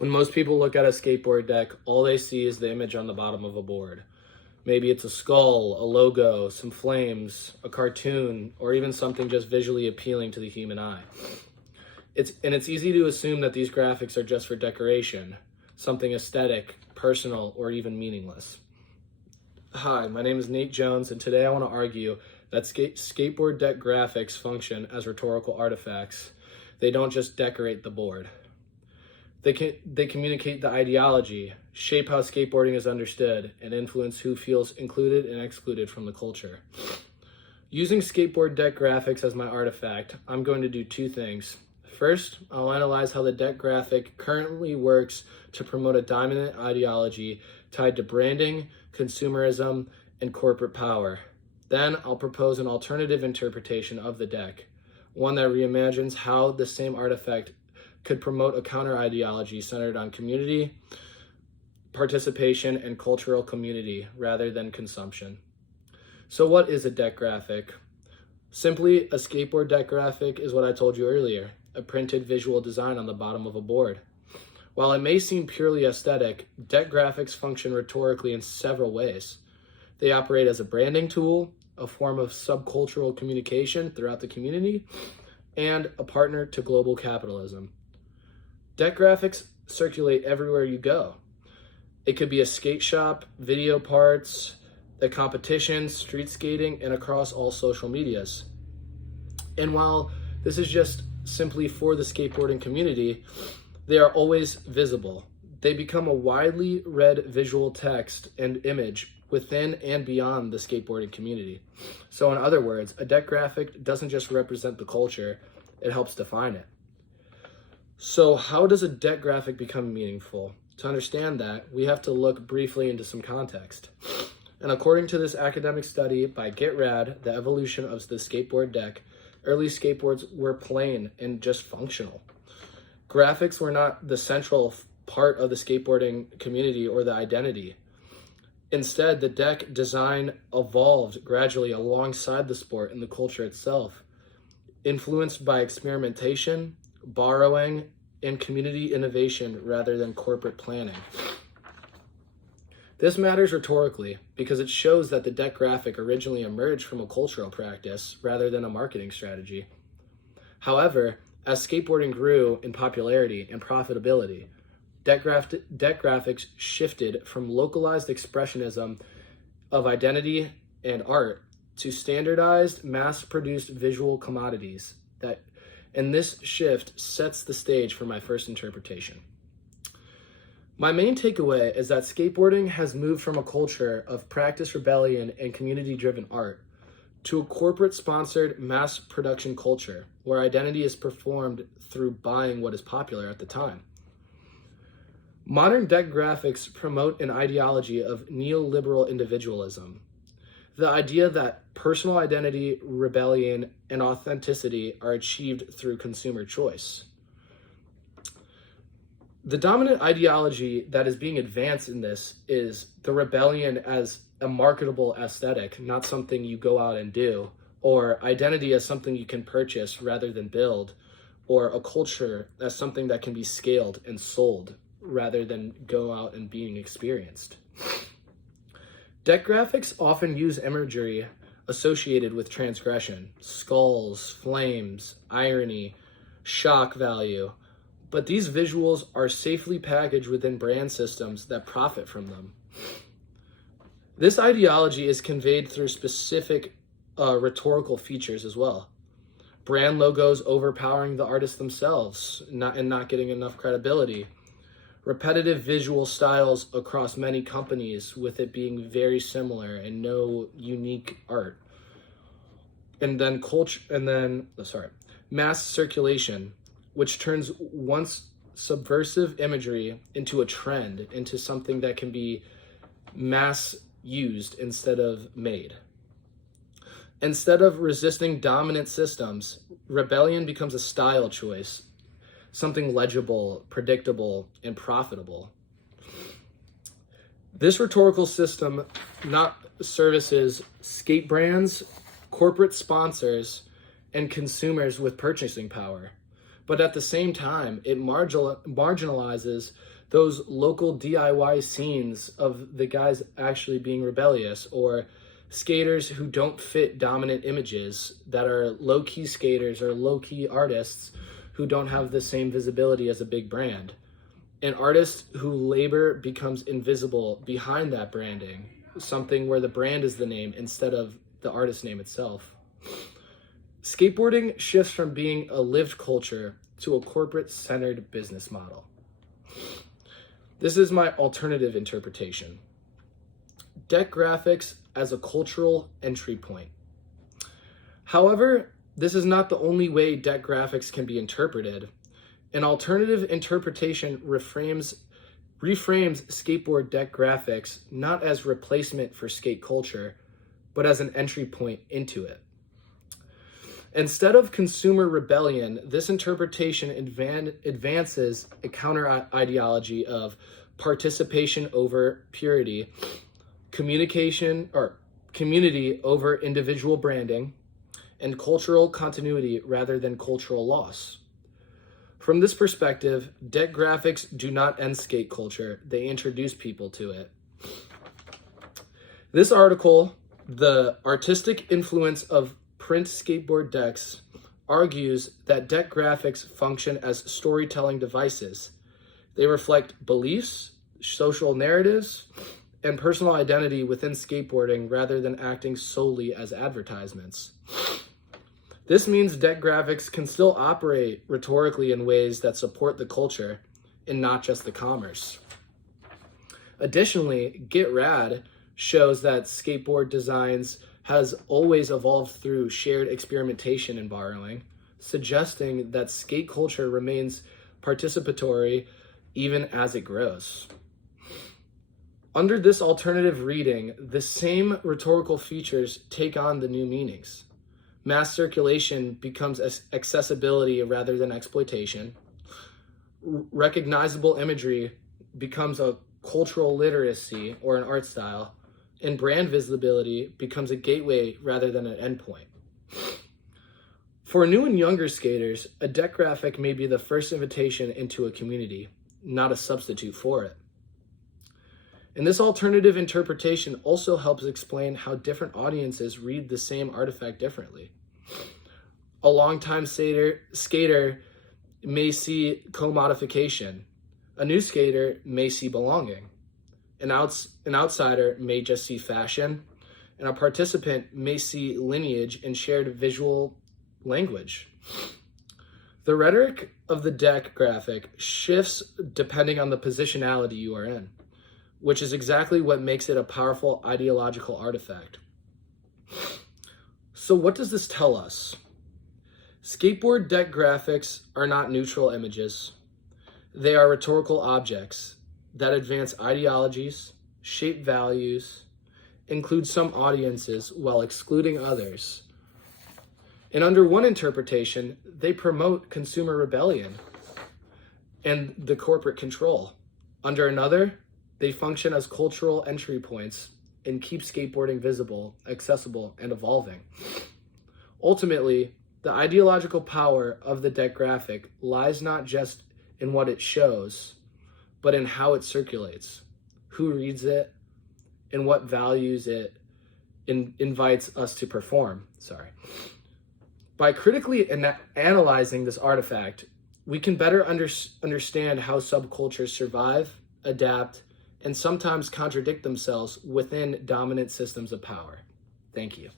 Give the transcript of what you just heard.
When most people look at a skateboard deck, all they see is the image on the bottom of a board. Maybe it's a skull, a logo, some flames, a cartoon, or even something just visually appealing to the human eye. It's easy to assume that these graphics are just for decoration, something aesthetic, personal, or even meaningless. Hi, my name is Nate Jones, and today I want to argue that skateboard deck graphics function as rhetorical artifacts. They don't just decorate the board. They communicate the ideology, shape how skateboarding is understood, and influence who feels included and excluded from the culture. Using skateboard deck graphics as my artifact, I'm going to do two things. First, I'll analyze how the deck graphic currently works to promote a dominant ideology tied to branding, consumerism, and corporate power. Then I'll propose an alternative interpretation of the deck, one that reimagines how the same artifact could promote a counter ideology centered on community, participation, and cultural community rather than consumption. So what is a deck graphic? Simply, a skateboard deck graphic is what I told you earlier, a printed visual design on the bottom of a board. While it may seem purely aesthetic, deck graphics function rhetorically in several ways. They operate as a branding tool, a form of subcultural communication throughout the community, and a partner to global capitalism. Deck graphics circulate everywhere you go. It could be a skate shop, video parts, a competition, street skating, and across all social medias. And while this is just simply for the skateboarding community, they are always visible. They become a widely read visual text and image within and beyond the skateboarding community. So in other words, a deck graphic doesn't just represent the culture, it helps define it. So how does a deck graphic become meaningful? To understand that, we have to look briefly into some context. And according to this academic study by GetRad, The Evolution of the Skateboard Deck, early skateboards were plain and just functional. Graphics were not the central part of the skateboarding community or the identity. Instead, the deck design evolved gradually alongside the sport and the culture itself, influenced by experimentation, borrowing, and community innovation rather than corporate planning. This matters rhetorically because it shows that the deck graphic originally emerged from a cultural practice rather than a marketing strategy. However, as skateboarding grew in popularity and profitability, deck graphics shifted from localized expressionism of identity and art to standardized, mass-produced visual commodities and this shift sets the stage for my first interpretation. My main takeaway is that skateboarding has moved from a culture of practice rebellion and community-driven art to a corporate-sponsored mass production culture where identity is performed through buying what is popular at the time. Modern deck graphics promote an ideology of neoliberal individualism, the idea that personal identity, rebellion, and authenticity are achieved through consumer choice. The dominant ideology that is being advanced in this is the rebellion as a marketable aesthetic, not something you go out and do, or identity as something you can purchase rather than build, or a culture as something that can be scaled and sold rather than go out and being experienced. Deck graphics often use imagery associated with transgression, skulls, flames, irony, shock value, but these visuals are safely packaged within brand systems that profit from them. This ideology is conveyed through specific rhetorical features as well. Brand logos overpowering the artists themselves and not getting enough credibility. Repetitive visual styles across many companies with it being very similar and no unique art. And then mass circulation, which turns once subversive imagery into a trend, into something that can be mass used instead of made. Instead of resisting dominant systems, rebellion becomes a style choice, something legible, predictable, and profitable. This rhetorical system not services skate brands, corporate sponsors, and consumers with purchasing power, but at the same time, it marginalizes those local DIY scenes of the guys actually being rebellious, or skaters who don't fit dominant images, that are low-key skaters or low-key artists who don't have the same visibility as a big brand. An artist who labor becomes invisible behind that branding, something where the brand is the name instead of the artist name itself. Skateboarding shifts from being a lived culture to a corporate-centered business model. This is my alternative interpretation. Deck graphics as a cultural entry point. However, this is not the only way deck graphics can be interpreted. An alternative interpretation reframes skateboard deck graphics not as replacement for skate culture, but as an entry point into it. Instead of consumer rebellion, this interpretation advances a counter ideology of participation over purity, communication or community over individual branding, and cultural continuity rather than cultural loss. From this perspective, deck graphics do not end skate culture, they introduce people to it. This article, The Artistic Influence of Print Skateboard Decks, argues that deck graphics function as storytelling devices. They reflect beliefs, social narratives, and personal identity within skateboarding rather than acting solely as advertisements. This means deck graphics can still operate rhetorically in ways that support the culture and not just the commerce. Additionally, Get Rad shows that skateboard designs has always evolved through shared experimentation and borrowing, suggesting that skate culture remains participatory even as it grows. Under this alternative reading, the same rhetorical features take on the new meanings. Mass circulation becomes accessibility rather than exploitation. Recognizable imagery becomes a cultural literacy or an art style, and brand visibility becomes a gateway rather than an endpoint. For new and younger skaters, a deck graphic may be the first invitation into a community, not a substitute for it. And this alternative interpretation also helps explain how different audiences read the same artifact differently. A longtime skater may see commodification. A new skater may see belonging. An outsider may just see fashion, and a participant may see lineage and shared visual language. The rhetoric of the deck graphic shifts depending on the positionality you are in, which is exactly what makes it a powerful ideological artifact. So what does this tell us? Skateboard deck graphics are not neutral images. They are rhetorical objects that advance ideologies, shape values, include some audiences while excluding others. And under one interpretation, they promote consumer rebellion and the corporate control. Under another, they function as cultural entry points and keep skateboarding visible, accessible, and evolving. Ultimately, the ideological power of the deck graphic lies not just in what it shows, but in how it circulates, who reads it, and what values it invites us to perform. By critically analyzing this artifact, we can better understand how subcultures survive, adapt, and sometimes contradict themselves within dominant systems of power. Thank you.